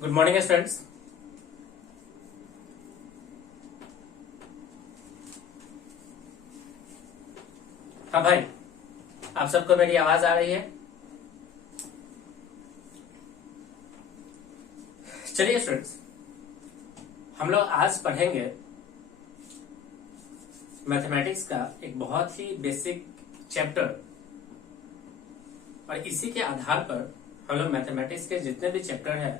Good morning students. हाँ भाई, आप सबको मेरी आवाज आ रही है? चलिए स्टूडेंट्स, हम लोग आज पढ़ेंगे मैथमेटिक्स का एक बहुत ही बेसिक चैप्टर, और इसी के आधार पर हम लोग मैथमेटिक्स के जितने भी चैप्टर हैं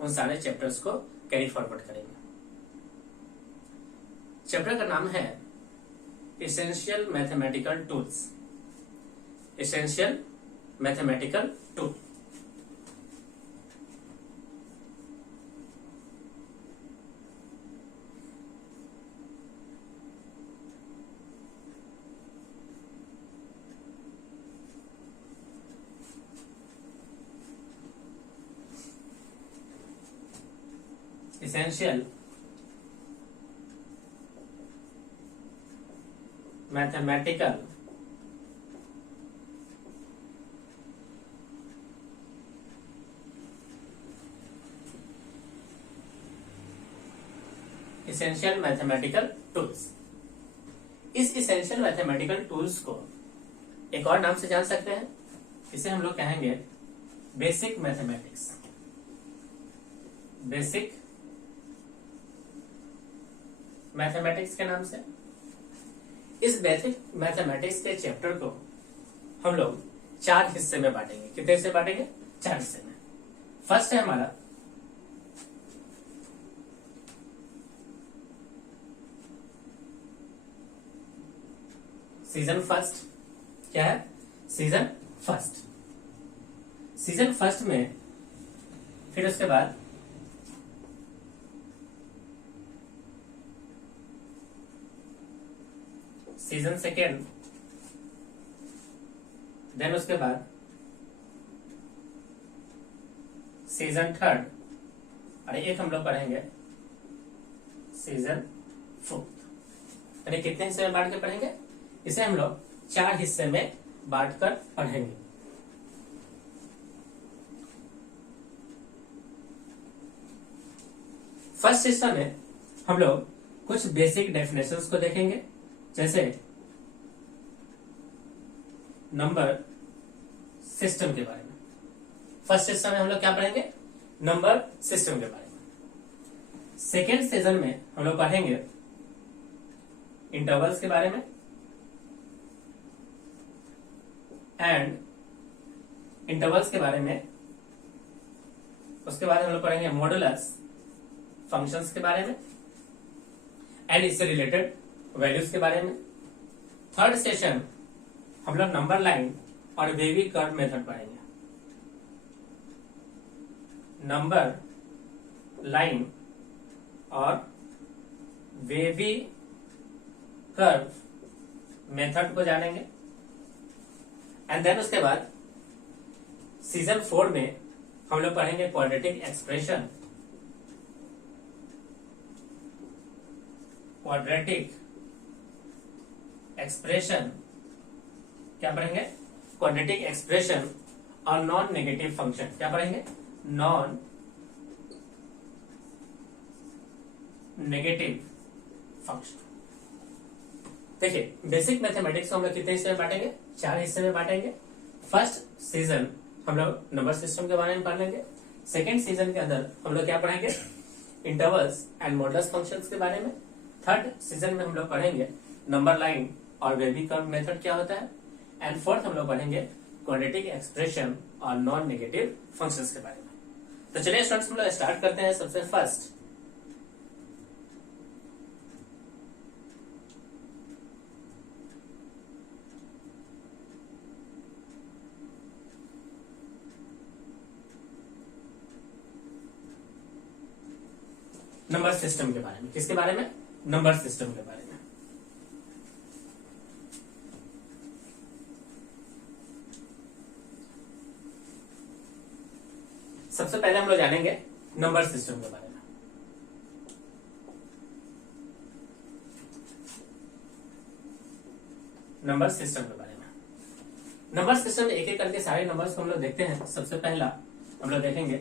उन सारे चैप्टर्स को कैरी फॉरवर्ड करेंगे। चैप्टर का नाम है essential mathematical tools. Essential mathematical tool. essential mathematical essential mathematical tools। इस essential mathematical tools को एक और नाम से जान सकते हैं, इसे हम लोग कहेंगे बेसिक मैथमेटिक्स। बेसिक मैथमेटिक्स के नाम से इस बेसिक मैथमेटिक्स के चैप्टर को हम लोग 4 हिस्से में बांटेंगे। कितने हिस्से बांटेंगे? 4 हिस्से में। फर्स्ट है हमारा सीजन फर्स्ट। क्या है? Season first. सीजन फर्स्ट में फिर उसके बाद सीजन सेकेंड, देन उसके बाद सीजन थर्ड, और एक हम लोग पढ़ेंगे सीजन फोर्थ। यानी कितने हिस्से में बांट के पढ़ेंगे? इसे हम लोग 4 हिस्से में बांटकर पढ़ेंगे। फर्स्ट हिस्सा में हम लोग कुछ बेसिक डेफिनेशंस को देखेंगे, जैसे नंबर सिस्टम के बारे में। फर्स्ट हिस्सा में हम लोग क्या पढ़ेंगे? नंबर सिस्टम के बारे में। सेकेंड सीजन में हम लोग पढ़ेंगे इंटरवल्स के बारे में, एंड इंटरवल्स के बारे में। उसके बाद हम लोग पढ़ेंगे मॉडुलस फंक्शंस के बारे में एंड इससे रिलेटेड वैल्यूज के बारे में। थर्ड सेशन हम लोग नंबर लाइन और वेवी कर्व मेथड पढ़ेंगे। नंबर लाइन और वेवी कर्व मेथड को जानेंगे। एंड देन उसके बाद सीजन 4 में हम लोग पढ़ेंगे क्वाड्रेटिक एक्सप्रेशन। क्वाड्रेटिक एक्सप्रेशन क्या पढ़ेंगे? क्वाड्रेटिक एक्सप्रेशन और नॉन नेगेटिव फंक्शन। क्या पढ़ेंगे? Non negative function. देखिए, बेसिक मैथमेटिक्स को हम लोग कितने हिस्से में बांटेंगे? 4 हिस्से में बांटेंगे। फर्स्ट सीजन हम लोग नंबर सिस्टम के बारे में पढ़ लेंगे। सेकेंड सीजन के अंदर हम लोग क्या पढ़ेंगे? इंटरवल्स एंड मॉडुलस फंक्शंस के बारे में। थर्ड सीजन में हम लोग पढ़ेंगे नंबर लाइन और वेवी कर्व मेथड क्या होता है। एंड फोर्थ हम लोग पढ़ेंगे क्वाड्रेटिक एक्सप्रेशन और नॉन नेगेटिव फंक्शंस के बारे में। तो चलिए स्टूडेंट्स, हम लोग स्टार्ट करते हैं। सबसे फर्स्ट नंबर सिस्टम के बारे में। किसके बारे में? नंबर सिस्टम के बारे में। सबसे पहले हम लोग जानेंगे नंबर सिस्टम के बारे में। नंबर सिस्टम के बारे में। नंबर सिस्टम में एक एक करके सारे नंबर्स को हम लोग देखते हैं। सबसे पहला हम लोग देखेंगे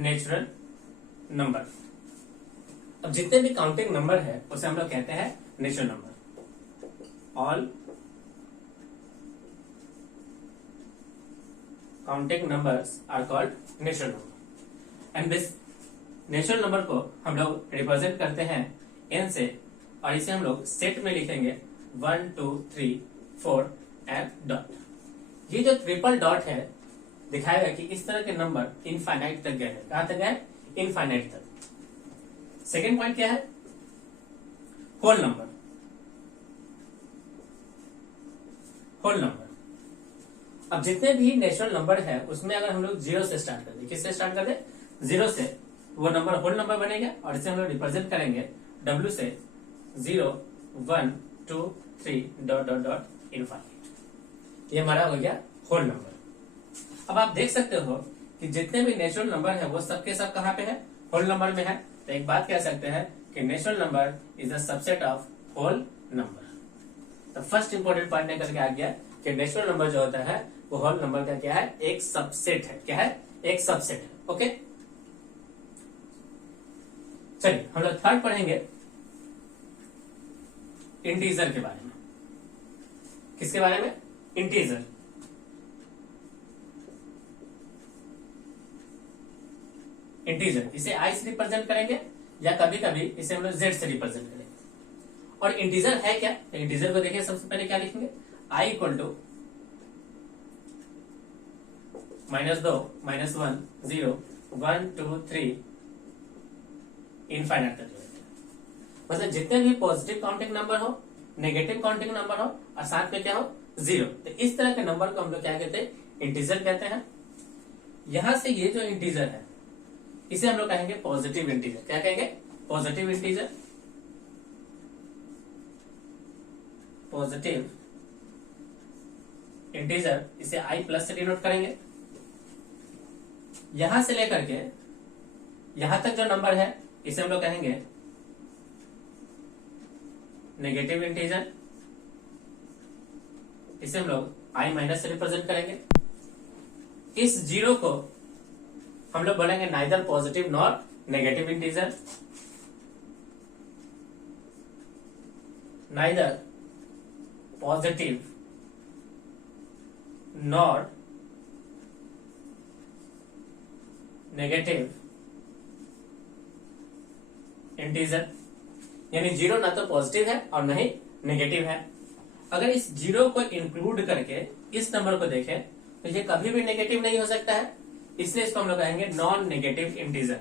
नेचुरल नंबर। अब जितने भी काउंटिंग नंबर है उसे हम लोग कहते हैं natural number. All counting numbers are called natural number and this natural number को हम लोग रिप्रेजेंट करते हैं n से, और इसे हम लोग सेट में लिखेंगे 1 2 3 4 एंड डॉट। ये जो ट्रिपल डॉट है दिखाएगा कि इस तरह के नंबर इनफाइनाइट तक गए हैं। कहां तक गए? इनफाइनाइट तक। सेकेंड पॉइंट क्या है? Whole number. होल नंबर, अब जितने भी नेचुरल नंबर है उसमें अगर हम लोग जीरो से स्टार्ट कर दे, किससे स्टार्ट कर दे? जीरो से, वो नंबर होल नंबर बनेगा और इसे हम लोग रिप्रेजेंट करेंगे W से 0 1 2 3 डॉट डॉट डॉट इनफाइनाइट। ये हमारा हो गया होल नंबर। अब आप देख सकते हो कि जितने भी नेचुरल नंबर है वो सबके सब कहां पे है? होल नंबर में है। तो एक बात कह सकते हैं कि natural number is a subset of whole number. तो फर्स्ट इंपॉर्टेंट पॉइंट निकल के आ गया कि नेचुरल नंबर जो होता है वो होल नंबर का क्या है? एक सबसेट है। क्या है? एक सबसेट है। ओके, चलिए हम लोग थर्ड पढ़ेंगे इंटीजर के बारे में। किसके बारे में? इंटीजर। इंटीजर इसे आई से रिप्रेजेंट करेंगे या कभी कभी इसे हम लोग जेड से रिप्रेजेंट करेंगे। और इंटीजर है क्या? तो इंटीजर को देखिए, सबसे पहले क्या लिखेंगे? i इक्वल टू -2 -1 0 1 2 3 इनफाइनाइट तक। मतलब जितने भी पॉजिटिव काउंटिंग नंबर हो, नेगेटिव काउंटिंग नंबर हो और साथ में क्या हो? जीरो। तो इस तरह के नंबर को हम लोग क्या कहते हैं? इंटीजर कहते हैं। यहां से ये जो इंटीजर है इसे हम लोग कहेंगे पॉजिटिव इंटीजर। क्या कहेंगे? Positive integer. पॉजिटिव इंटीजर, इसे आई प्लस से डिनोट करेंगे। यहां से लेकर के यहां तक जो नंबर है इसे हम लोग कहेंगे नेगेटिव इंटीजर। इसे हम लोग आई माइनस से रिप्रेजेंट करेंगे। इस जीरो को हम लोग बोलेंगे neither positive nor negative integer. Neither positive nor negative integer. यानी जीरो ना तो पॉजिटिव है और ना ही नेगेटिव है। अगर इस जीरो को इंक्लूड करके इस नंबर को देखें तो ये कभी भी नेगेटिव नहीं हो सकता है, इसलिए इसको हम लोग कहेंगे non negative integer.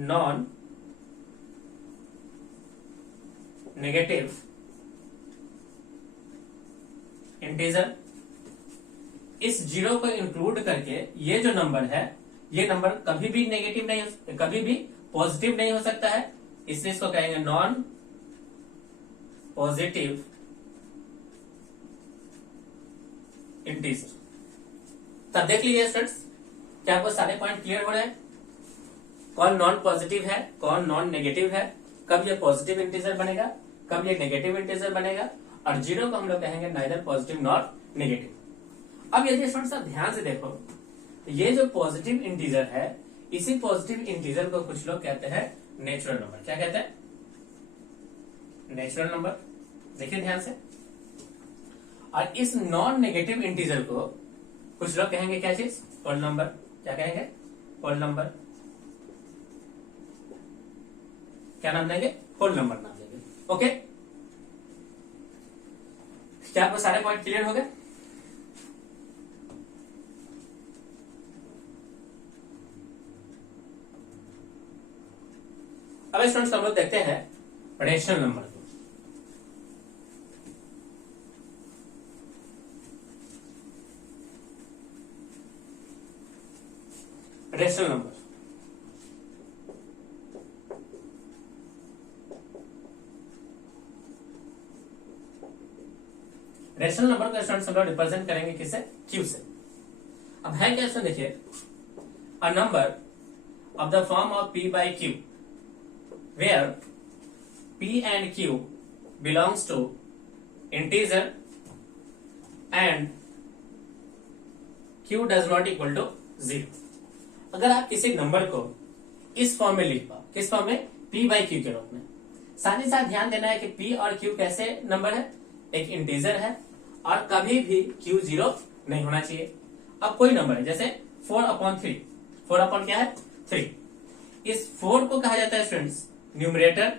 Non negative integer. इस जीरो को इंक्लूड करके ये जो नंबर है ये नंबर कभी भी नेगेटिव नहीं, कभी भी पॉजिटिव नहीं हो सकता है, इसलिए इसको कहेंगे नॉन पॉजिटिव इंटीजर। तब देख लीजिए स्टूडेंट्स, क्या आपको सारे पॉइंट क्लियर हो रहे हैं? कौन नॉन पॉजिटिव है, कौन नॉन नेगेटिव है, कब ये पॉजिटिव इंटीजर बनेगा, कब ये नेगेटिव इंटीजर बनेगा, और जीरो को हम लोग कहेंगे नाइदर पॉजिटिव नॉट नेगेटिव। अब यदि स्टूडेंट्स आप ध्यान से देखो तो ये जो पॉजिटिव इंटीजर है, इसी पॉजिटिव इंटीजर को कुछ लोग कहते हैं नेचुरल नंबर। क्या कहते हैं? Natural number. देखिए ध्यान से। और इस नॉन नेगेटिव इंटीजर को कुछ लोग कहेंगे क्या चीज? Whole number. क्या कहेंगे? Whole number. क्या नाम देंगे? होल नंबर नाम देंगे। ओके, क्या आपको सारे पॉइंट क्लियर हो गए? अब स्टूडेंट्स हम लोग देखते हैं रेशनल नंबर को। रेशनल नंबर, रेशनल नंबर को स्टूडेंट्स हम लोग रिप्रेजेंट करेंगे किससे? क्यू से। अब है क्या स्टूडेंट? देखिए, a number of the form of p by q where p and q belongs to integer and q does not equal to 0। अगर आप किसी नंबर को इस फॉर्म में लिख पाओ, किस फॉर्म में, p बाई क्यू के रूप में, साथ ही साथ ध्यान देना है कि p और q कैसे नंबर है, एक इंटीजर है और कभी भी q 0 नहीं होना चाहिए। अब कोई नंबर है जैसे 4/3, 4 क्या है 3, इस 4 को कहा जाता है स्टूडेंट्स न्यूमरेटर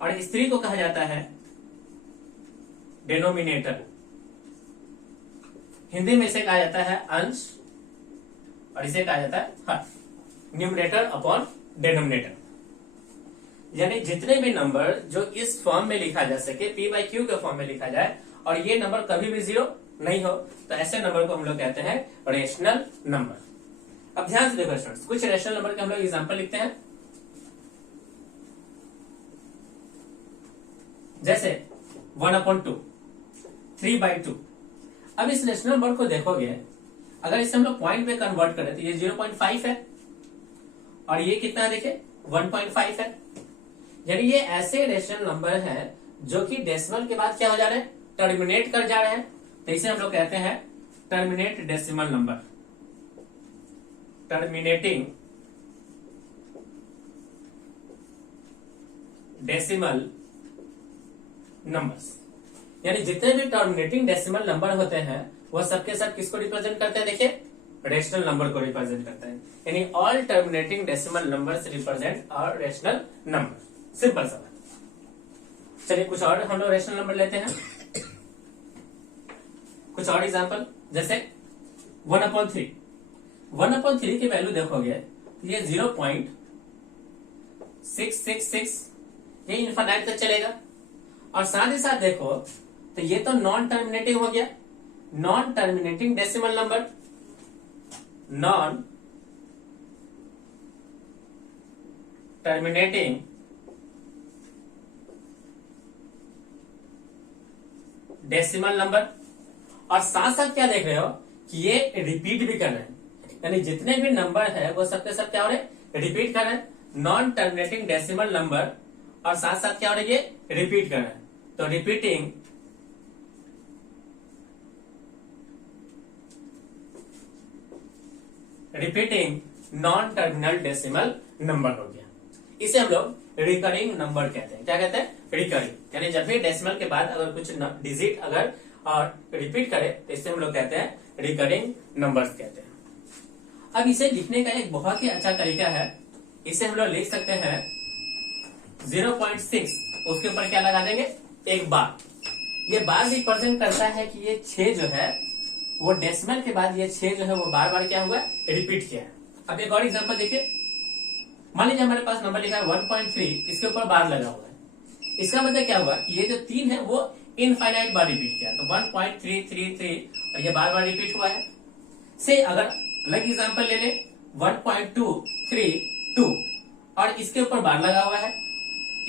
और इस 3 को कहा जाता है डिनोमिनेटर। हिंदी में इसे कहा जाता है अंश और इसे कहा जाता है हर, न्यूमरेटर अपॉन डिनोमिनेटर। यानी जितने भी नंबर जो इस फॉर्म में लिखा जा सके, p बाई क्यू के फॉर्म में लिखा जाए और ये नंबर कभी भी 0 नहीं हो, तो ऐसे नंबर को हम लोग कहते हैं रेशनल नंबर। अब ध्यान से देखो स्टूडेंट्स, कुछ रेशनल नंबर के हम लोग एग्जांपल लिखते हैं। जैसे 1/2, 3/2। अब इस रेशनल नंबर को देखोगे, अगर इसे हम लोग पॉइंट पे कन्वर्ट करें तो ये 0.5 है और ये कितना है देखिए 1.5 है। यानी ये ऐसे रेशनल नंबर है जो कि डेसिमल के बाद क्या हो जा रहे हैं, टर्मिनेट कर जा रहे हैं, तो इसे हम लोग कहते हैं terminate decimal number, terminating decimal numbers. यानी जितने भी टर्मिनेटिंग डेसिमल नंबर होते हैं वह सबके सब किसको रिप्रेजेंट करते हैं, देखिए रेशनल नंबर को रिप्रेजेंट करते हैं। यानी all terminating decimal numbers represent our rational number. Simple सा बात। चलिए कुछ और हम लोग रेशनल नंबर लेते हैं, कुछ और एग्जांपल। जैसे 1/3, 1/3 की वैल्यू देखोगे तो ये 0.666, ये इनफाइनाइट तक चलेगा। और साथ ही साथ देखो तो ये तो नॉन टर्मिनेटिंग हो गया, non terminating decimal number, non terminating decimal number. और साथ साथ क्या देख रहे हो कि ये रिपीट भी कर रहे हैं, यानी जितने भी नंबर है वो सबके सब क्या हो रहे हैं, रिपीट कर रहे हैं। नॉन टर्मिनेटिंग डेसिमल नंबर और साथ साथ क्या हो रहा है, ये रिपीट कर रहे हैं, तो repeating non terminal decimal number हो गया। इसे हम लोग रिकरिंग नंबर कहते हैं। क्या कहते हैं, रिकरिंग। यानी जब भी डेसिमल के बाद अगर कुछ डिजिट अगर रिपीट करे तो इसे हम लोग कहते हैं रिकरिंग नंबर्स कहते हैं। अब इसे लिखने का एक बहुत ही अच्छा तरीका है, इसे हम लोग लिख सकते हैं 0.6, उसके ऊपर क्या लगा देंगे, एक बार। ये बार रिप्रेजेंट करता है कि ये 6 जो है वो डेसिमल के बाद ये 6 जो है वो बार बार क्या हुआ है, रिपीट किया है। अब एक और एग्जांपल देखिए, मान लीजिए हमारे पास नंबर लिखा है 1.3, इसके ऊपर बार लगा हुआ है। इसका मतलब क्या हुआ कि ये जो 3 है वो इनफाइनाइट बार रिपीट किया, तो 1.333 और ये बार बार रिपीट हुआ है। से अगर अलग एग्जांपल ले ले 1.232 और इसके ऊपर बार लगा हुआ है,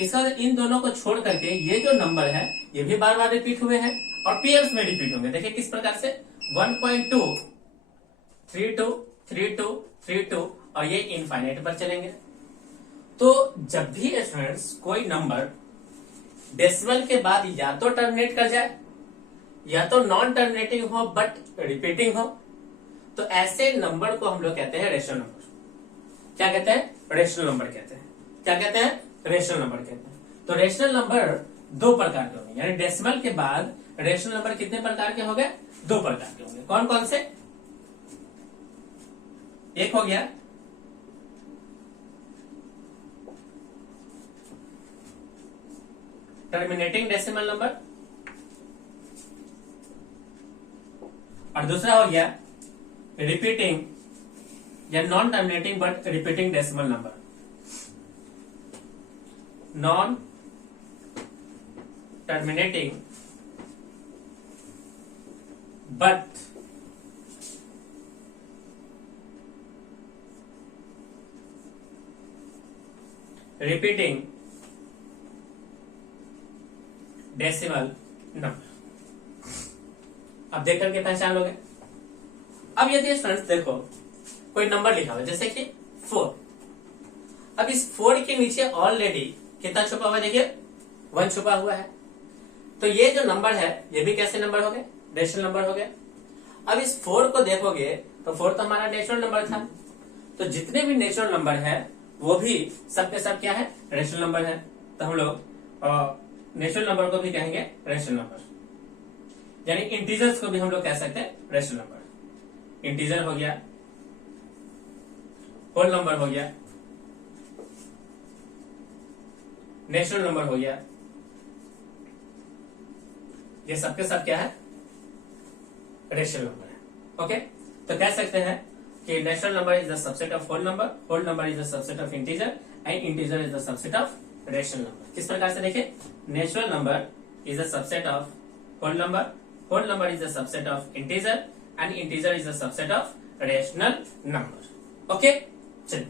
इसका इन दोनों को छोड़ करके ये जो नंबर है ये भी बार बार रिपीट हुए हैं और पेयर्स में रिपीट होंगे। देखिए किस प्रकार से 1.2323232 और ये इनफाइनाइट पर चलेंगे। तो जब भी स्टूडेंट्स कोई नंबर डेसिमल के बाद या तो टर्मिनेट कर जाए या तो नॉन टर्मिनेटिंग हो बट रिपीटिंग हो, तो ऐसे नंबर को हम लोग कहते हैं रेशनल नंबर। क्या कहते हैं, रेशनल नंबर कहते हैं। क्या कहते हैं, रेशनल नंबर कहते हैं। तो रेशनल नंबर 2 प्रकार के होंगे, यानी डेसिमल के बाद रेशनल नंबर कितने प्रकार के हो गए, 2 प्रकार के होंगे। कौन कौन से, एक हो गया टर्मिनेटिंग डेसिमल नंबर और दूसरा हो गया रिपीटिंग या non terminating but repeating decimal number. Non terminating but repeating decimal number. अब देख करके पहचान लोगे। अब यदि स्टूडेंट्स देखो कोई नंबर लिखा हुआ जैसे कि 4, अब इस 4 के नीचे ऑलरेडी कितना छुपा हुआ है, देखिए 1 छुपा हुआ है। तो ये जो नंबर है ये भी कैसे नंबर हो गए, रेशनल नंबर हो गए। अब इस 4 को देखोगे तो 4 तो हमारा नेचुरल नंबर था, तो जितने भी नेचुरल नंबर है वो भी सब के सब क्या है, रेशनल नंबर है। तो हम लोग नेचुरल नंबर को भी कहेंगे रेशनल नंबर, यानी इंटीजर्स को भी हम लोग कह सकते हैं रेशनल नंबर। इंटीजर हो गया, होल नंबर हो गया, नेचुरल नंबर हो गया, ये सबके सब क्या है, रेशनल नंबर है। ओके, तो कह सकते हैं कि natural number is the subset of whole number is the subset of integer and integer is the subset of rational number. किस प्रकार से देखिए, natural number is the subset of whole number is the subset of integer and integer is the subset of rational number. Okay, चलिए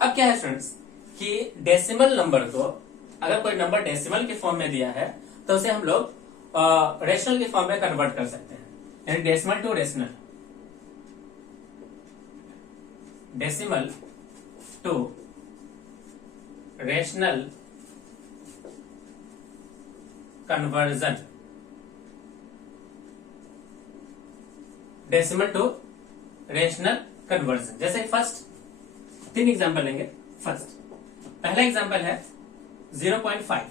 अब क्या है students कि decimal number को, अगर कोई नंबर डेसिमल के फॉर्म में दिया है तो उसे हम लोग रेशनल के फॉर्म में कन्वर्ट कर सकते हैं, यानी decimal to rational, decimal to rational conversion, decimal to rational conversion. जैसे फर्स्ट 3 एग्जाम्पल लेंगे। फर्स्ट, पहला एग्जाम्पल है 0.5।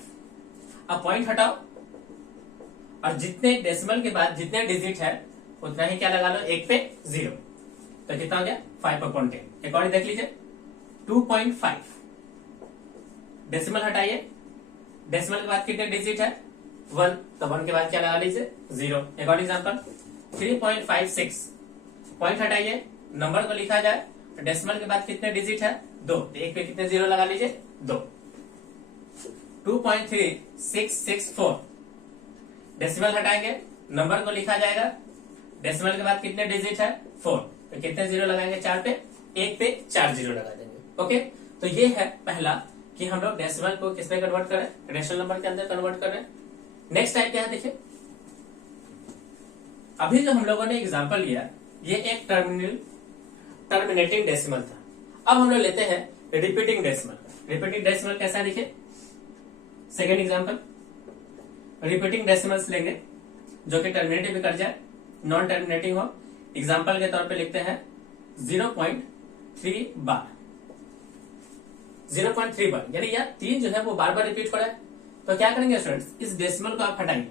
अब पॉइंट हटाओ और जितने डेसिमल के बाद जितने डिजिट है उतना ही क्या लगा लो, 1 पे 0, तो कितना हो गया 5/10। एक और देख लीजिए 2.5, डेसिमल हटाइए, डेसिमल के बाद कितने डिजिट है 1, तो 1 के बाद क्या लगा लीजिए 0। एक और एग्जाम्पल 3.56, पॉइंट हटाइए, नंबर को लिखा जाए डेसिमल के बाद कितने डिजिट है 2, तो 1 पे कितने 0 लगा लीजिए 2। 2.3664, डेसिमल हटाएंगे, नंबर को लिखा जाएगा, डेसिमल के बाद कितने डिजिट है 4, तो कितने 0 लगाएंगे 4 पे, 1 पे 4 0 लगा देंगे। ओके, तो ये है पहला कि हम लोग डेसिमल को किसमें कन्वर्ट करें, रेशनल नंबर के अंदर कन्वर्ट कर रहे हैं। नेक्स्ट टाइप क्या है देखिए, अभी जो हम लोगों ने एग्जाम्पल लिया ये एक टर्मिनेटिंग डेसिमल था। अब हम लोग लेते हैं रिपीटिंग डेसिमल। रिपीटिंग डेसिमल कैसा है देखिए, सेकेंड एग्जाम्पल, रिपीटिंग डेसिमल्स लेंगे जो कि टर्मिनेटिव भी कर जाए, नॉन टर्मिनेटिंग हो। एग्जाम्पल के तौर पे लिखते हैं 0.3 बार, 0.3 बार, यानी यह 3 जो है वो बार बार रिपीट हो रहा है। तो क्या करेंगे स्टूडेंट्स, इस डेसिमल को आप हटाएंगे,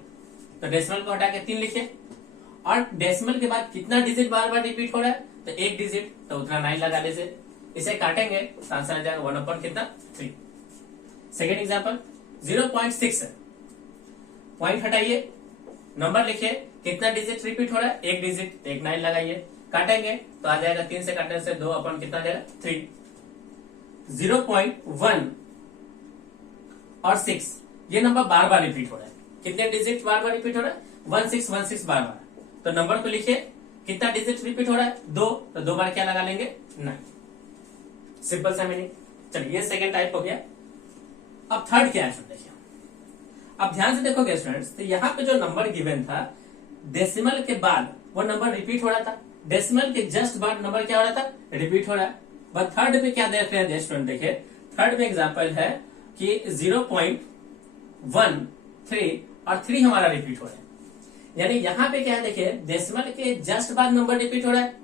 तो डेसिमल को हटा के 3 लिखिए, और डेसिमल के बाद कितना डिजिट बार बार रिपीट हो रहा है, तो 1 डिजिट, तो उतना 9 लगा लीजिए। इसे काटेंगे तो आंसर आ जाएगा 1/3। सेकेंड एग्जाम्पल 0.6 है, पॉइंट हटाइए, नंबर लिखिए, कितना डिजिट रिपीट हो रहा है 1 डिजिट, 1 9 लगाइए, काटेंगे तो आ जाएगा 3 से काटने से 2 अपन कितना जाएगा 3। 0.1 और 6 ये नंबर बार बार रिपीट हो रहा है, कितने डिजिट बार बार रिपीट हो रहा है 1616 बार बार, तो नंबर को लिखिए, कितना डिजिट रिपीट हो रहा है 2, तो 2 बार क्या लगा लेंगे 9। सिंपल सा मीनिंग। चलिए ये सेकेंड टाइप हो गया। अब थर्ड क्या है देखिए, अब ध्यान से देखोगे स्टूडेंट्स, तो यहाँ पे जो नंबर गिवन था डेसिमल के बाद वो नंबर रिपीट हो रहा था, डेसिमल के जस्ट बाद नंबर क्या हो रहा था, रिपीट हो रहा है। बट थर्ड में क्या देख रहे हैं स्टूडेंट, देखिए थर्ड में एग्जाम्पल है कि 0.1 3 और 3 हमारा रिपीट हो रहा है, यानी यहाँ पे क्या है देखिए, डेसिमल के जस्ट बाद नंबर रिपीट हो रहा है,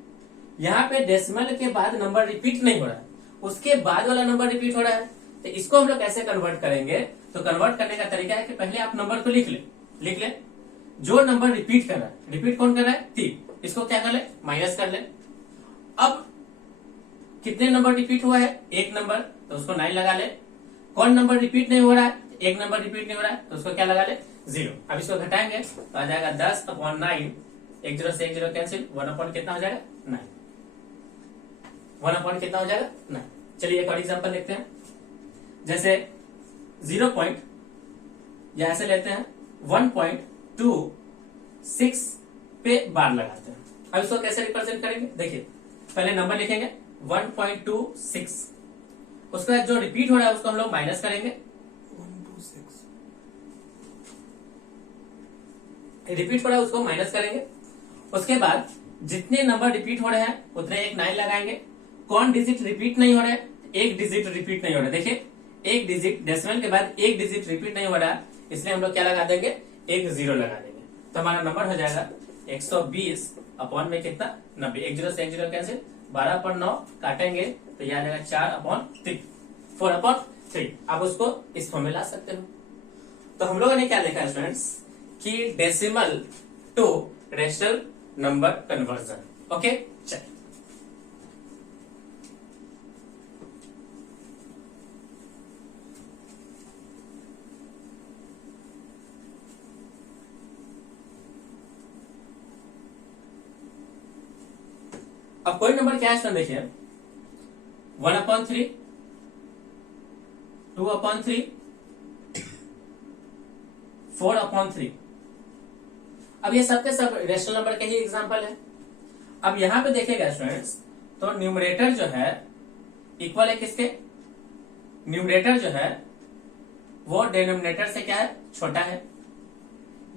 यहाँ पे डेसिमल के बाद नंबर रिपीट नहीं हो रहा है, उसके बाद वाला नंबर रिपीट हो रहा है। तो इसको हम लोग कैसे कन्वर्ट करेंगे, तो कन्वर्ट करने का तरीका है कि पहले आप नंबर को लिख ले, जो नंबर रिपीट कर रहा है, रिपीट कौन कर रहा है 3, इसको क्या कर ले, माइनस कर ले। अब कितने नंबर रिपीट हुआ है, 1 नंबर, तो उसको 9 लगा ले। कौन नंबर रिपीट नहीं हो रहा है, 1 नंबर रिपीट नहीं हो रहा है, तो उसको क्या लगा ले 0। अब इसको घटाएंगे तो आ जाएगा 10/9, 1 0 से 1 0 कैंसिल, 1 कितना हो जाएगा 9, 1 कितना हो जाएगा 9। चलिए एक और एग्जांपल देखते हैं, जैसे 0. या ऐसे लेते हैं 1.26 पे बार लगाते हैं। अब इसको कैसे रिप्रेजेंट करेंगे, देखिए पहले नंबर लिखेंगे 1.26, उसके बाद जो रिपीट हो रहा है उसको हम लोग माइनस करेंगे, 126 रिपीट हो रहा है उसको माइनस करेंगे, उसके बाद जितने नंबर रिपीट हो रहे हैं उतने 1 9 लगाएंगे, कौन डिजिट रिपीट नहीं हो रहा है? एक डिजिट रिपीट नहीं हो रहा है। देखिए एक डिजिट डेसिमल के बाद एक डिजिट रिपीट नहीं हो रहा है, इसलिए हम लोग क्या लगा देंगे? एक जीरो लगा देंगे। तो हमारा नंबर हो जाएगा 120 अपॉन में कितना? 90। एक जीरो से एक जीरो कैंसिल, 12 अपॉन 9 काटेंगे तो यह आ जाएगा 4 अपॉन 3, 4 अपॉन 3। आप उसको इस फॉर्म में ला सकते हो। तो हम लोगों ने क्या देखा स्टूडेंट्स कि decimal to rational number conversion. Okay चलिए अब कोई नंबर क्या है इसमें देखिए 1/3, 2/3, 4/3। अब ये सबके सब रेशनल नंबर के ही एग्जांपल है। अब यहां पे देखिएगा स्टूडेंट्स तो न्यूमरेटर जो है इक्वल है किसके? न्यूमरेटर जो है वो डिनोमिनेटर से क्या है? छोटा है।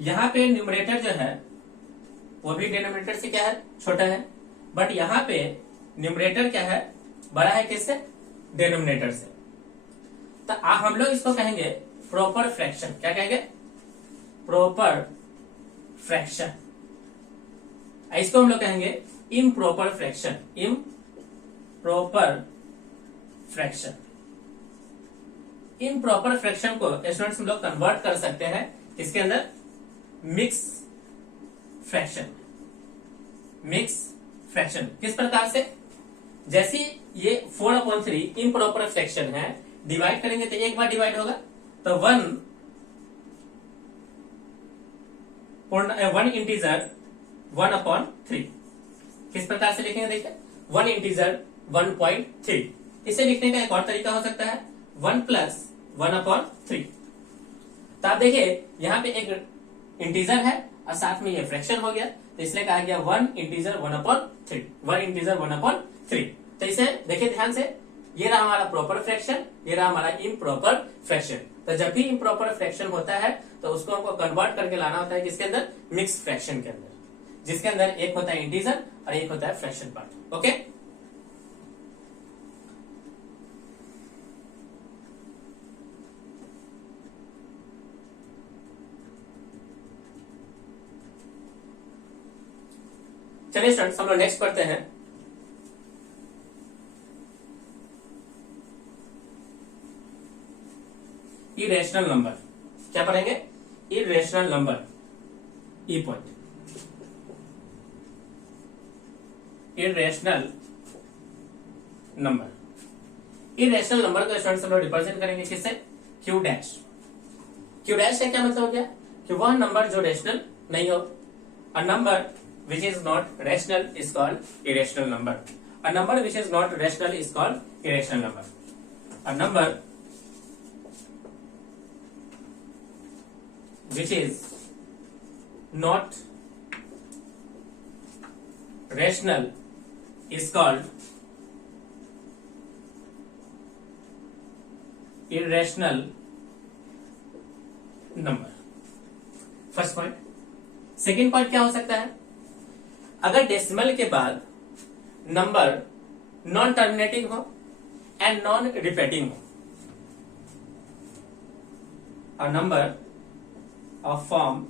यहां पे न्यूमरेटर जो है वो भी डिनोमिनेटर से क्या है? छोटा है। बट यहां पे न्यूमरेटर क्या है? बड़ा है किससे? डिनोमिनेटर से। तो हम लोग इसको कहेंगे प्रॉपर फ्रैक्शन। क्या कहेंगे? Proper fraction. इसको हम लोग कहेंगे improper fraction. Improper fraction. Improper fraction को स्टूडेंट्स हम लोग कन्वर्ट कर सकते हैं इसके अंदर मिक्स फ्रैक्शन। मिक्स फ्रैक्शन किस प्रकार से? जैसे ये 4/3 इम्प्रॉपर फ्रैक्शन है, डिवाइड करेंगे तो एक बार डिवाइड होगा, तो 1 इंटीजर 1/3 किस प्रकार से लिखेंगे? देखिए 1 इंटीजर 1.3। इसे लिखने का एक और तरीका हो सकता है 1 + 1/3। तो आप देखिए यहां पे एक इंटीजर है और साथ में ये फ्रैक्शन हो गया, तो इसलिए कहा गया 1 इंटीजर 1/3। 1 इंटीजर 1/3। तो इसे देखिए ध्यान से, ये रहा हमारा प्रॉपर फ्रैक्शन, ये रहा हमारा इम्प्रॉपर फ्रैक्शन। तो जब भी इम्प्रॉपर फ्रैक्शन होता है तो उसको हमको कन्वर्ट करके लाना होता है किसके अंदर? मिक्स फ्रैक्शन के अंदर, जिसके अंदर एक होता है इंटीजर और एक होता है फ्रैक्शन पार्ट। ओके चलिए स्टूडेंट्स हम लोग नेक्स्ट पढ़ते हैं। Irrational number. क्या पढ़ेंगे? Irrational number. ई point. Irrational number. Irrational number को स्टूडेंट्स हम लोग रिप्रेजेंट करेंगे किससे? Q dash. क्यू डैश का क्या मतलब हो गया कि वह नंबर जो रेशनल नहीं हो। A number which is not rational is called irrational number. A number which is not rational is called irrational number. A number which is not rational is called irrational number. First point. Second point क्या हो सकता है? अगर decimal के बाद number non terminating हो and non repeating हो, a number of form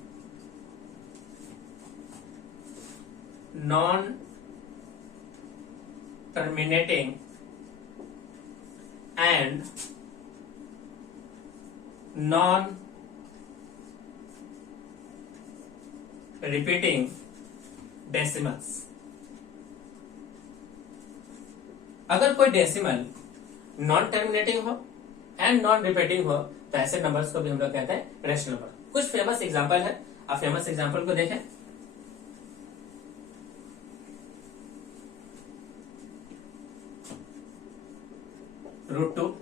non terminating and non repeating decimals. अगर कोई डेसिमल नॉन टर्मिनेटिंग हो एंड नॉन रिपीटिंग हो तो ऐसे नंबर्स को भी हम लोग कहते हैं रेशनल नंबर। कुछ फेमस एग्जांपल है, आप फेमस एग्जांपल को देखें। √2,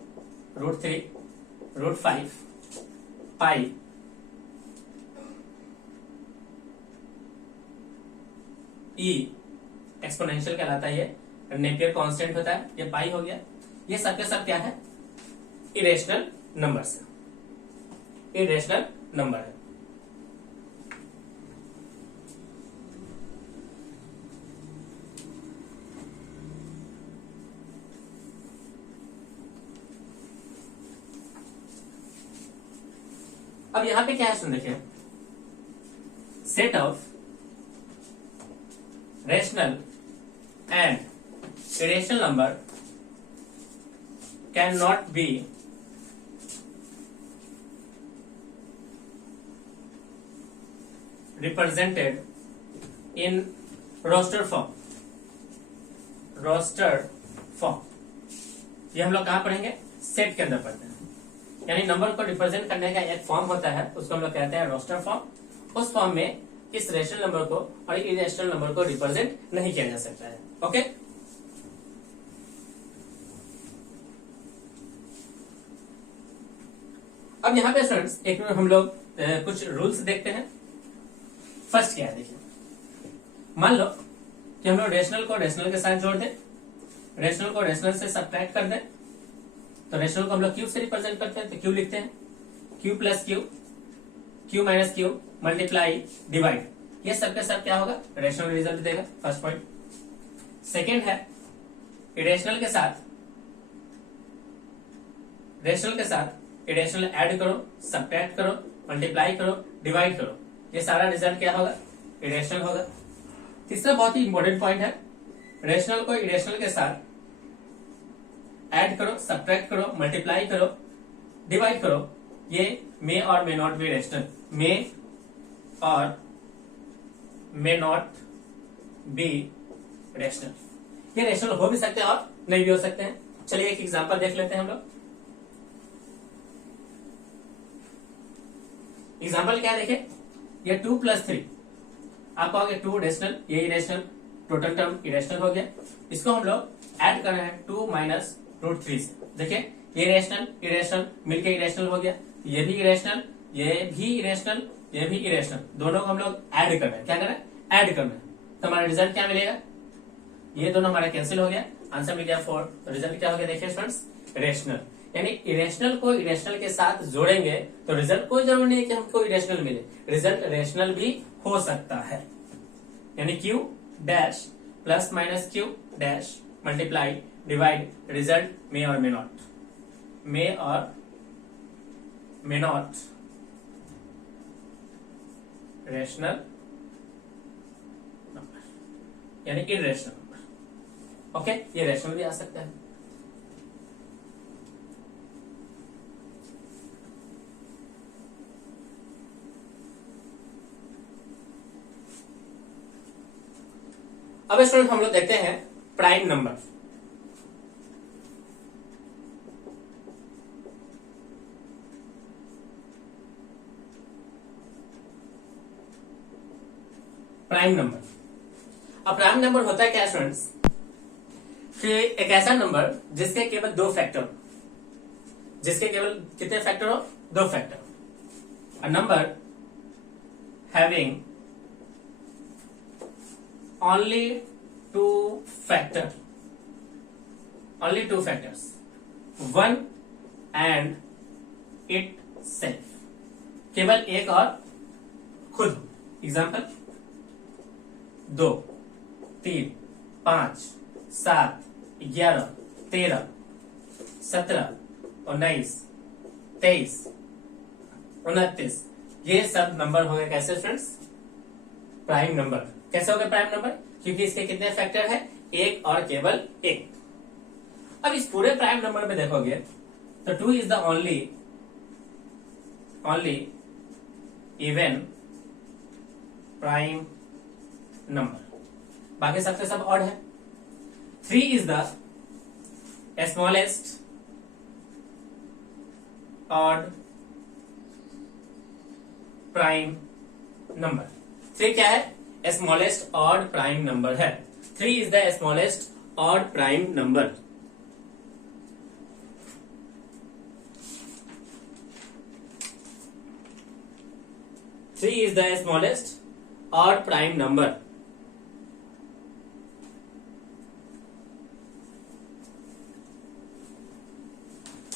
√3, √5, पाई, ई एक्सपोनेंशियल कहलाता है, ये नेपियर कांस्टेंट होता है, ये पाई हो गया। ये सब के सब क्या है? इरेशनल नंबर्स है। इरेशनल नंबर है। अब यहां पे क्या है सुन देखिए, set of rational and irrational number can not be represented in roster form. roster form ये हम लोग कहां पढ़ेंगे, सेट के अंदर पढ़ते हैं। यानी नंबर को रिप्रेजेंट करने का एक फॉर्म होता है, उसको हम लोग कहते हैं रोस्टर फॉर्म। उस फॉर्म में इस रेशनल नंबर को और इरेशनल नंबर को रिप्रेजेंट नहीं किया जा सकता है। ओके, अब यहां पे स्टूडेंट्स एक हम लोग कुछ रूल्स देखते हैं। फर्स्ट क्या है देखिए, मान लो कि हम लोग रेशनल को रेशनल के साथ जोड़ दें, रेशनल को रेशनल से सब्ट्रैक्ट कर दें, तो रेशनल को हम लोग क्यूब से रिप्रेजेंट करते हैं, तो क्यूब लिखते हैं, Q plus Q, Q minus Q, multiply, divide, ये सब के सब क्या होगा, रेशनल रिजल्ट देगा। First point. सेकेंड है इरेशनल के साथ रेशनल के साथ इरेशनल ऐड करो, सब्ट्रैक्ट करो, मल्टीप्लाई करो, डिवाइड करो, ये सारा रिजल्ट क्या होगा, इरेशनल होगा। तीसरा बहुत ही इंपॉर्टेंट पॉइंट है, रेशनल को इरेशनल के साथ ऐड करो, सब्ट्रैक्ट करो, मल्टीप्लाई करो, डिवाइड करो, ये मे और मे नॉट बी रेशनल, मे और मे नॉट बी रेशनल। ये रेशनल हो भी सकते हैं और नहीं भी हो सकते हैं। चलिए एक एग्जांपल देख लेते हैं हम लोग। एग्जांपल क्या देखे, ये 2 + 3, आप कहोगे 2 रेशनल, ये इरेशनल, टोटल टर्म इरेशनल हो गया। इसको हम लोग ऐड कर रहे हैं 2 - √3 से। देखिए ये रेशनल इरेशनल मिलके इरेशनल हो गया, ये भी इरेशनल, ये भी इरेशनल, ये भी इरेशनल, दोनों को हम लोग ऐड कर रहे हैं। क्या कर रहे हैं, ऐड कर रहे हैं, तो हमारा रिजल्ट क्या मिलेगा, ये दोनों हमारा कैंसिल हो गया, आंसर मिल गया 4। तो रिजल्ट क्या हो गया देखिए स्टूडेंट्स, रेशनल। यानी इरेशनल को इरेशनल के साथ जोड़ेंगे तो रिजल्ट कोई जरूरी नहीं है कि हमको इरेशनल मिले, रिजल्ट रेशनल भी हो सकता है। यानी Q dash plus minus Q dash multiply divide, result may और मे नॉट, मे और मे नॉट रेशनल नंबर, यानी इरेशनल नंबर। ओके, ये रेशनल भी आ सकता है। अब स्टूडेंट हम लोग देखते हैं प्राइम नंबर। प्राइम नंबर, अब प्राइम नंबर होता है क्या स्टूडेंट्स, कि एक ऐसा नंबर जिसके केवल 2 फैक्टर, जिसके केवल कितने फैक्टर हो, 2 factor. A number having only 2 factor, only 2 factors, 1 and itself, केवल एक और खुद। एग्जाम्पल 2, 3, 5, 7, 11, 13, 17, 19, 23, 29, ये सब नंबर हो गए कैसे स्टूडेंट्स, प्राइम नंबर। कैसे हो गए प्राइम नंबर, क्योंकि इसके कितने फैक्टर है, एक और केवल एक। अब इस पूरे प्राइम नंबर में देखोगे तो 2 is the only even prime number, बाकी सबके सब ऑड है। 3 is the smallest odd prime number. 3 क्या है, स्मॉलेस्ट ऑड प्राइम नंबर है। 3 is the smallest odd prime number. Three is the smallest odd prime number.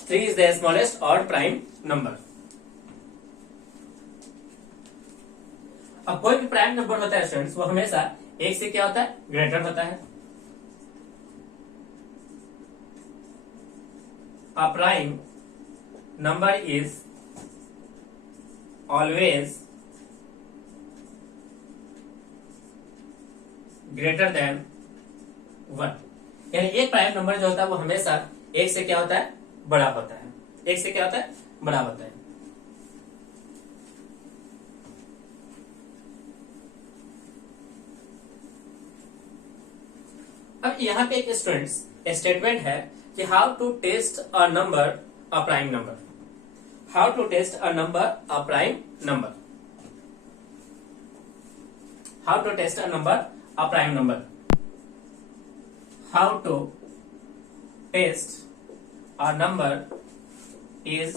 Three is the smallest odd prime number. अब कोई भी prime number होता है students, वो हमेशा एक से क्या होता है, ग्रेटर होता है। A prime number is always greater than 1, यानी एक प्राइम नंबर जो होता है वो हमेशा एक से क्या होता है, बड़ा होता है। एक से क्या होता है, बड़ा होता है। अब यहाँ पे एक स्टूडेंट्स स्टेटमेंट है कि how to test a number a prime number. How to test a number a prime number. How to test a number a prime number. How to test a number is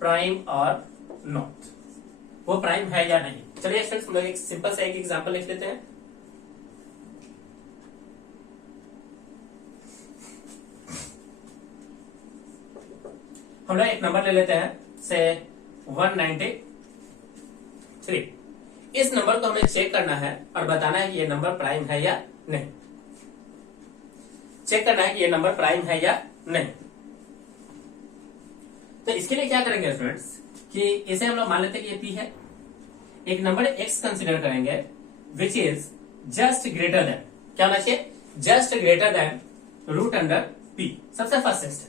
prime और not, वो prime है या नहीं। चलिए students हम लोग एक simple सा एक एग्जांपल लिख लेते हैं। हम लोग एक नंबर ले लेते हैं से 193। इस नंबर को हमें चेक करना है और बताना है कि ये नंबर प्राइम है या नहीं। चेक करना है कि ये नंबर प्राइम है या नहीं। तो इसके लिए क्या करेंगे स्टूडेंट्स कि इसे हम लोग मान लेते हैं कि ये p है। एक नंबर x कंसीडर करेंगे which is just greater than, क्या होना चाहिए, just greater than root under p, सबसे फर्स्ट।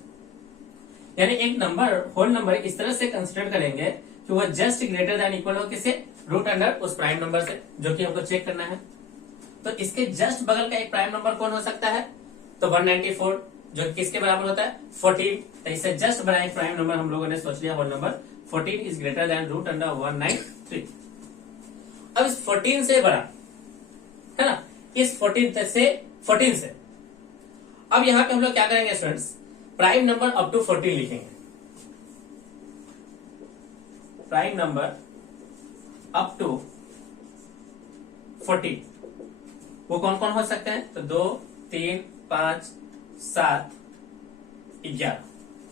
यानी एक नंबर होल नंबर इस तरह से कंसीडर करेंगे कि वह जस्ट ग्रेटर देन इक्वल हो किससे, रूट अंडर उस प्राइम नंबर से, जो कि हमको चेक करना है। तो इसके जस्ट बगल का एक प्राइम नंबर कौन हो सकता है, तो 194, जो कि किसके बराबर होता है, 14। तो इससे जस्ट बड़ा एक प्राइम नंबर हम लोगों ने सोच लिया, whole number 14 is greater than root under 193। अब इस 14 से बड़ा है ना, इस 14 से अब यहां पे हम लोग क्या करेंगे students, prime number up to 14 लिखेंगे। प्राइम नंबर अप टू 14 वो कौन कौन हो सकते हैं, तो 2, 3, 5, 7, 11,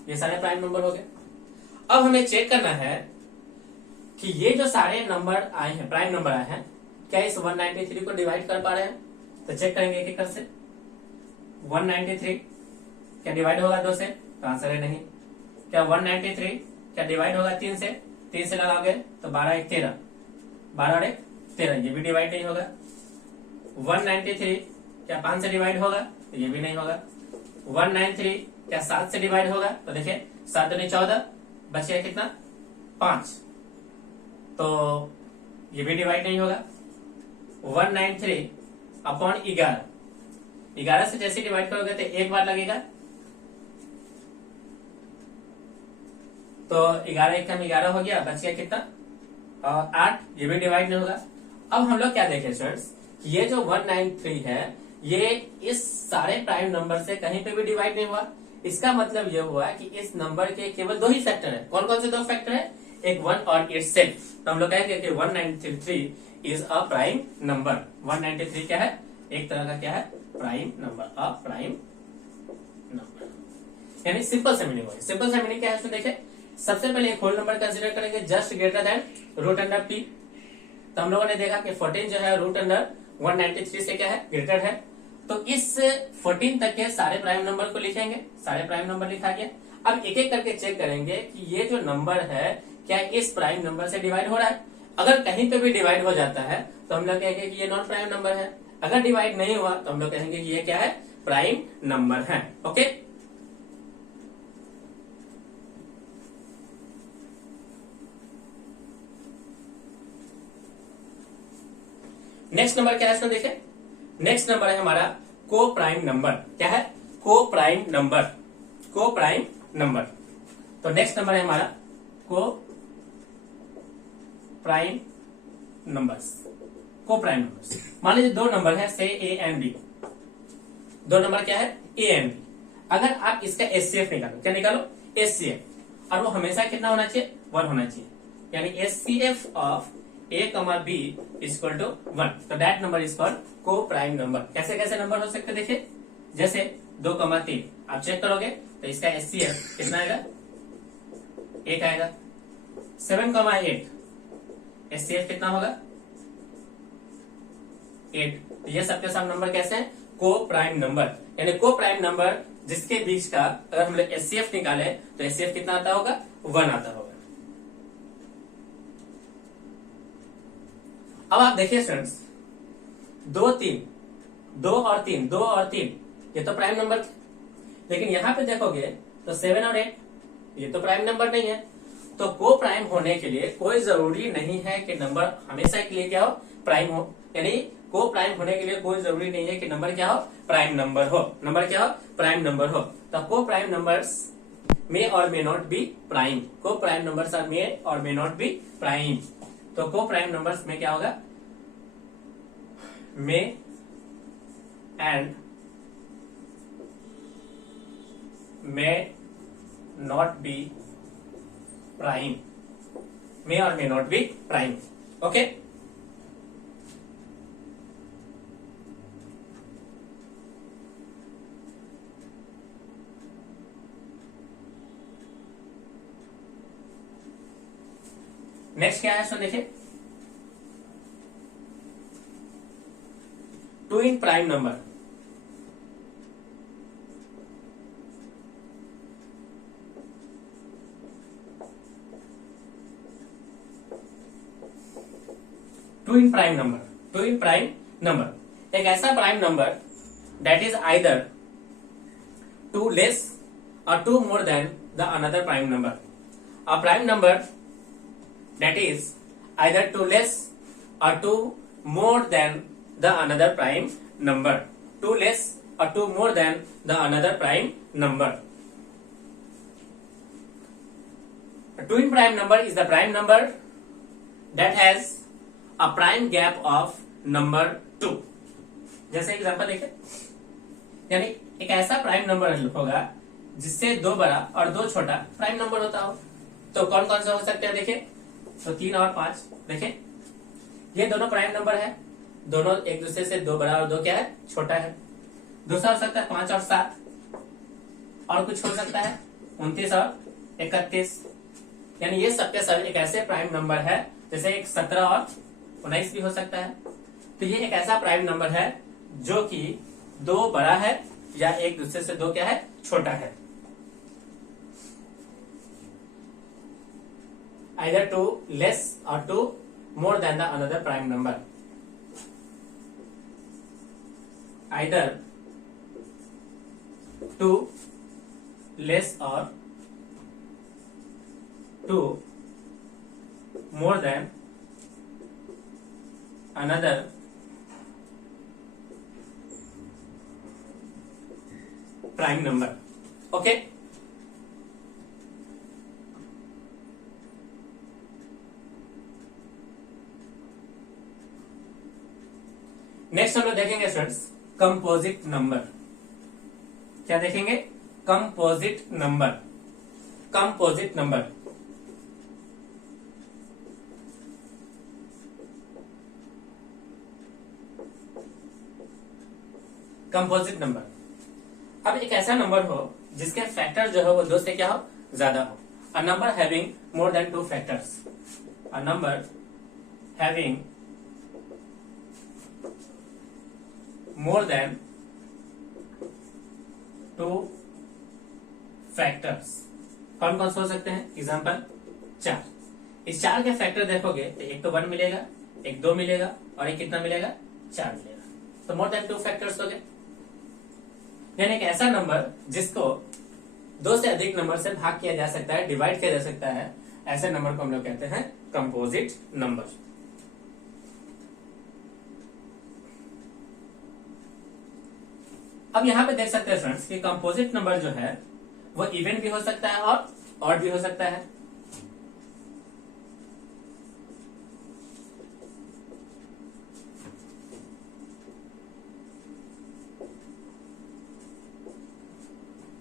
ये सारे प्राइम नंबर हो गए। अब हमें चेक करना है कि ये जो सारे नंबर आए हैं, प्राइम नंबर आए हैं, क्या इस 193 को डिवाइड कर पा रहे हैं। तो चेक करेंगे एक एक से। 193 क्या डिवाइड होगा 2 से, तो आंसर है नहीं। क्या 193 क्या डिवाइड होगा 3 से, 3 से लगाओगे तो 12 1 13, 12 और 1 13, ये भी डिवाइड नहीं होगा। 193 क्या 5 से डिवाइड होगा, तो ये भी नहीं होगा। 193 क्या 7 से डिवाइड होगा, तो देखिए 7 दूनी 14, बच गया कितना 5, तो ये भी डिवाइड नहीं होगा। 193 अपॉन 11 से जैसे डिवाइड करोगे तो एक बार लगेगा, तो 11 एक कम 11 हो गया, बच गया कितना 8, ये भी डिवाइड नहीं होगा। अब हम लोग क्या देखें स्टूडेंट्स, ये जो 193 है ये इस सारे प्राइम नंबर से कहीं पे भी डिवाइड नहीं हुआ। इसका मतलब ये हुआ कि इस नंबर के केवल 2 ही फैक्टर है। कौन कौन से 2 फैक्टर है, एक 1 और इट्स सेल्फ। तो हम लोग कहेंगे कि 193 इज अ प्राइम नंबर। 193 क्या है, एक तरह का क्या है, prime number, a prime number, यानी सिंपल सा मीनिंग हो। सिंपल सा मीनिंग क्या है, देखिए सबसे पहले एक होल नंबर कंसीडर करेंगे just greater than root under p। तो हम लोगों ने देखा कि 14 जो है रूट अंडर 193 से क्या है, ग्रेटर है। तो इस 14 तक के सारे प्राइम नंबर को लिखेंगे, सारे प्राइम नंबर लिखा गया। अब एक एक करके चेक करेंगे कि ये जो नंबर है क्या इस प्राइम नंबर से डिवाइड हो रहा है। अगर कहीं पे भी डिवाइड हो जाता है तो हम लोग कहेंगे कि ये नॉन प्राइम नंबर है। अगर डिवाइड नहीं हुआ तो हम लोग कहेंगे कि ये क्या है, प्राइम नंबर है। ओके, नेक्स्ट नंबर क्या है इसमें देखिए, नेक्स्ट नंबर है हमारा को प्राइम नंबर। क्या है, को प्राइम नंबर, को प्राइम नंबर। तो नेक्स्ट नंबर है हमारा को प्राइम नंबर्स। को प्राइम नंबर्स, मान लीजिए 2 नंबर है से ए एंड बी। 2 नंबर क्या है, ए एंड बी। अगर आप इसका एचसीएफ निकालो, क्या निकालो, एचसीएफ, और वो हमेशा कितना होना चाहिए, 1 होना चाहिए। यानी एचसीएफ ऑफ a कमा b इक्वल टू 1। तो दैट नंबर इज कॉल्ड को प्राइम नंबर। कैसे कैसे नंबर हो सकते देखिए, जैसे 2,3 आप चेक करोगे तो इसका एचसीएफ कितना आएगा, 1 आएगा। 7,8 एचसीएफ कितना होगा, 8। तो ये सबके सब नंबर कैसे हैं, को प्राइम नंबर। यानी को प्राइम नंबर जिसके बीच का अगर हम लोग एचसीएफ निकाले तो एचसीएफ कितना आता होगा, 1 आता होगा। अब आप देखिए स्टूडेंट्स, 2 3, 2 और 3, 2 और 3 ये तो प्राइम नंबर थे, लेकिन यहां पे देखोगे तो 7 और 8 ये तो प्राइम नंबर नहीं है। तो को प्राइम होने के लिए कोई जरूरी नहीं है कि नंबर हमेशा के लिए क्या हो, प्राइम हो। यानी को प्राइम होने के लिए कोई जरूरी नहीं है कि नंबर क्या हो, प्राइम नंबर हो। नंबर क्या हो, प्राइम नंबर हो। तो को प्राइम नंबर्स मे और मे नॉट बी प्राइम। को प्राइम नंबर्स आर मे और मे नॉट बी प्राइम। तो को प्राइम नंबर्स में क्या होगा, may and may not be prime. May और may not be prime. Okay, next क्या है सो देखिए, twin prime number. Twin prime number, twin prime number एक ऐसा prime number that is either two less or two more than the another prime number. A prime number that is either two less or two more than the another prime number. Two less or two more than the another prime number. A twin prime number is the prime number that has a prime gap of number 2. जैसे example देखें, यानी एक ऐसा prime number होगा जिससे 2 बड़ा और 2 छोटा प्राइम नंबर होता हो। तो कौन कौन सा हो सकते हैं देखें, तो 3 और 5 देखें, ये दोनों प्राइम नंबर है, दोनों एक दूसरे से 2 बड़ा और 2 क्या है, छोटा है। दूसरा हो सकता है 5 और 7, और कुछ हो सकता है 29 और 31। यानी ये सब के सब एक ऐसे प्राइम नंबर है, जैसे एक 17 और 19 भी हो सकता है। तो ये एक ऐसा प्राइम नंबर है जो कि 2 बड़ा है या एक दूसरे से 2 क्या है, छोटा है। Either two less or two more than the another prime number. Either two less or two more than another prime number. Okay. Next हम लोग देखेंगे स्टूडेंट्स कंपोजिट नंबर। क्या देखेंगे, composite number. Composite number composite number अब एक ऐसा number हो जिसके फैक्टर जो है वो 2 से क्या हो, ज्यादा हो। A number having more than 2 factors. A number having more than 2 factors। कौन कौन से हो सकते हैं, एग्जाम्पल 4। इस 4 के फैक्टर देखोगे तो एक तो 1 मिलेगा, एक 2 मिलेगा और एक कितना मिलेगा, 4 मिलेगा। तो मोर देन 2 फैक्टर्स हो गए। यानी एक ऐसा नंबर जिसको 2 से अधिक नंबर से भाग किया जा सकता है, डिवाइड किया जा सकता है, ऐसे नंबर को हम लोग कहते हैं कंपोजिट नंबर। अब यहां पे देख सकते हैं फ्रेंड्स कि कंपोजिट नंबर जो है वो इवन भी हो सकता है और ऑड भी हो सकता है।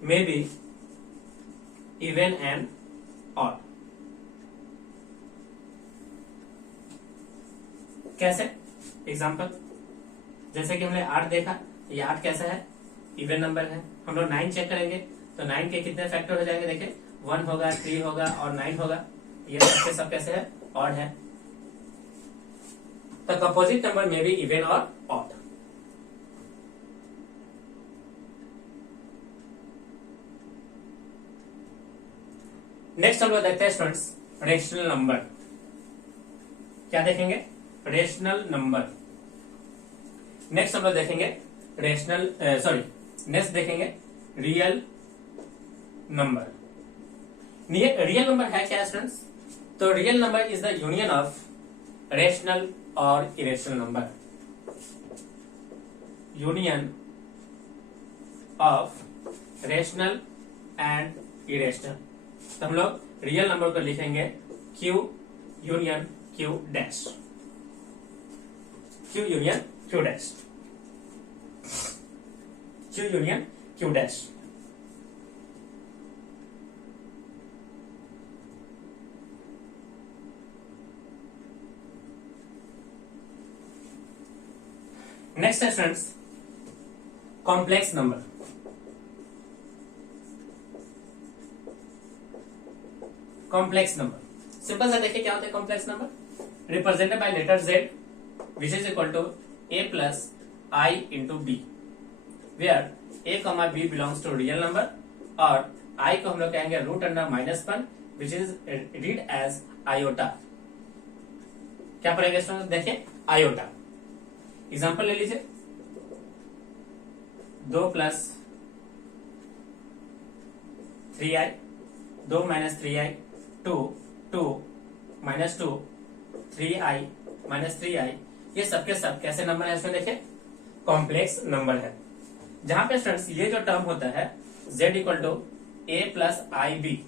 May be even and odd. कैसे, एग्जाम्पल जैसे कि हमने 8 देखा, ये 8 कैसा है, इवन नंबर है। हम लोग 9 चेक करेंगे तो 9 के कितने फैक्टर हो जाएंगे, देखिए 1 होगा, 3 होगा और 9 होगा। ये सबके सब कैसे है, ऑड है। तो कंपोजिट नंबर में भी इवन और ऑड। नेक्स्ट हम लोग देखते हैं स्टूडेंट्स रेशनल नंबर। क्या देखेंगे, रेशनल नंबर। नेक्स्ट हम लोग देखेंगे नेक्स्ट देखेंगे रियल नंबर। रियल नंबर है क्या स्टूडेंट्स? तो real number is the union of rational और irrational number. Union of rational and irrational. तो हम लोग रियल नंबर को लिखेंगे Q union Q dash. Q union Q dash. Q union Q dash. Next है students complex number. Complex number simple सा देखिए क्या होता है complex number. Represented by letter Z which is equal to A plus I into B, where A comma B belongs to real number और I को हम लोग कहेंगे root under -1 which is read as iota. क्या पढ़ेंगे student? देखिए iota. Example ले लीजिए 2 plus 3i, 2 minus 3i, 2 minus 2, 3i minus 3i। ये सबके सब कैसे नंबर है इसमें देखिए कॉम्प्लेक्स नंबर है। जहां पे स्टूडेंट्स ये जो टर्म होता है z equal to a plus i b,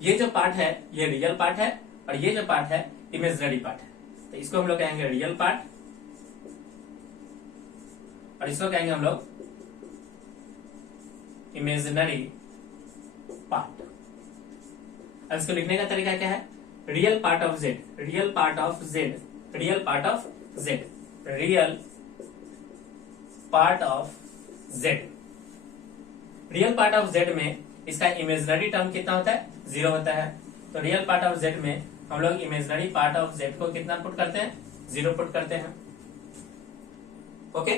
ये जो पार्ट है ये रियल पार्ट है और ये जो पार्ट है इमेजिनरी पार्ट है। तो इसको हम लोग कहेंगे रियल पार्ट और इसको कहेंगे हम लोग इमेजिनरी पार्ट। अब इसको लिखने का तरीका क्या है? Real part of Z, real part of Z, real part of Z, real part of Z. Real part of Z में इसका इमेजिनरी टर्म कितना होता है? 0 होता है। तो रियल पार्ट ऑफ जेड में हम लोग इमेजिनरी पार्ट ऑफ जेड को कितना पुट करते हैं? 0 पुट करते हैं। ओके।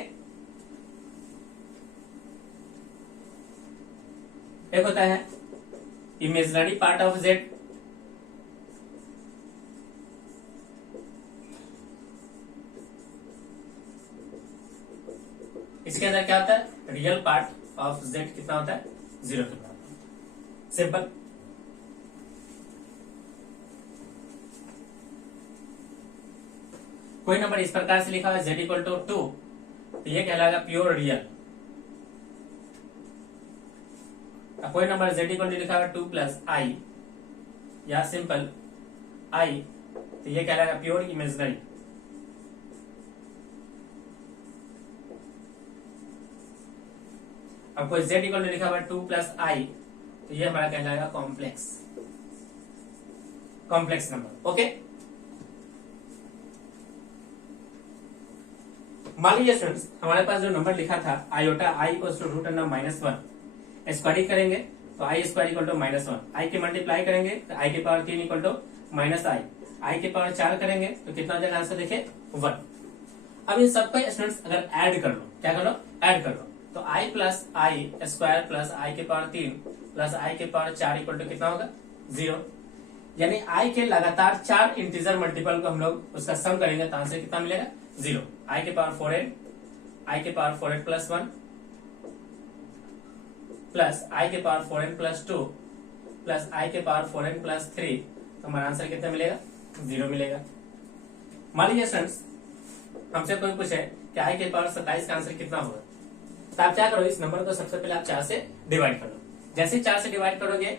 एक होता है इमेजिनरी पार्ट ऑफ जेड, इसके अंदर क्या होता है? रियल पार्ट ऑफ जेड कितना होता है? 0 कितना होता है। सिंपल। कोई नंबर इस प्रकार से लिखा हुआ है z इक्वल टू 2, तो ये कहलाएगा प्योर रियल। कोई नंबर z इक्वल टू लिखा हुआ 2 प्लस आई या सिंपल आई, तो ये कहलाएगा प्योर इमेजिनरी। अब कोई z इक्वल टू लिखा हुआ 2 प्लस आई, तो ये हमारा कहलाएगा कॉम्प्लेक्स नंबर। ओके। मान लीजिए स्टूडेंट्स हमारे पास जो नंबर लिखा था iota i equal to root under -1, squaring करेंगे तो i square equal to -1, i के मल्टीप्लाई करेंगे तो i के पावर 3 इक्वल टू -i के पावर 4 करेंगे तो कितना हो जाएगा आंसर देखिए 1। अब इन सबको स्टूडेंट्स अगर ऐड कर लो, क्या कर लो? ऐड कर लो। तो i plus I square plus i के पावर 3 प्लस i के पावर 4 इक्वल टू कितना होगा? 0। यानी i के लगातार 4 इंटीजर मल्टीपल को हम लोग उसका सम करेंगे तो आंसर कितना मिलेगा? 0। i के पावर 4n, i के power 4n plus 1 plus i के power 4n plus 2 plus i के पावर 4n प्लस 3, तो हमारा आंसर कितना मिलेगा? 0 मिलेगा। मान लीजिए फ्रेंड्स हमसे कोई पूछे कि i के पावर 27 का आंसर कितना होगा, तो आप क्या करो? इस नंबर को सबसे पहले आप 4 से डिवाइड कर लो। जैसे 4 से डिवाइड करोगे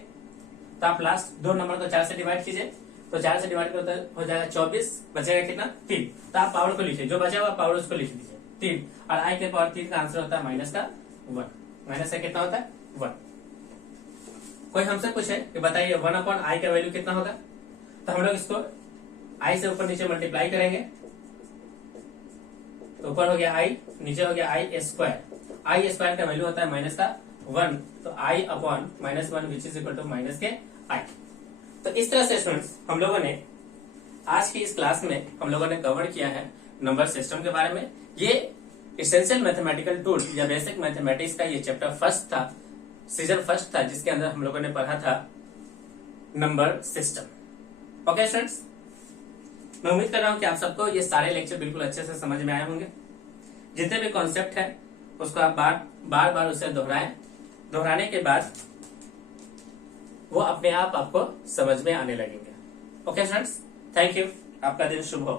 तो आप लास्ट 2 नंबर को 4 से डिवाइड कीजिए, तो 4 से डिवाइड करो तो हो जाएगा 24, बचेगा कितना? 3। तो आप पावर को लिखिए, जो बचा हुआ पावर उसको लिख दीजिए 3, और i के पावर 3 का आंसर होता है -1। माइनस का कितना होता है? 1। कोई हमसे पूछे कि बताइए 1/i का वैल्यू कितना होगा, तो हम लोग इसको i से ऊपर नीचे मल्टीप्लाई करेंगे तो ऊपर हो गया i, नीचे हो गया i स्क्वायर। i स्क्वायर का वैल्यू होता है -1, तो i upon -1 which is equal to -i। तो इस तरह से स्टूडेंट्स हम लोगों ने आज की इस क्लास में हम लोगों ने कवर किया है नंबर सिस्टम के बारे में। ये एसेंशियल मैथमेटिकल टूल या बेसिक मैथमेटिक्स का ये चैप्टर फर्स्ट था, सीजन फर्स्ट था, जिसके अंदर हम लोगों ने पढ़ा था नंबर सिस्टम। ओके स्टूडेंट्स, मैं उम्मीद कर रहा हूं कि आप सबको ये सारे लेक्चर बिल्कुल अच्छे से समझ में आए होंगे। जितने भी कॉन्सेप्ट है उसको आप बार बार उसे दोहराएं। दोहराने के बाद वो अपने आप आपको समझ में आने लगेंगे। Okay friends, thank you. आपका दिन शुभ हो।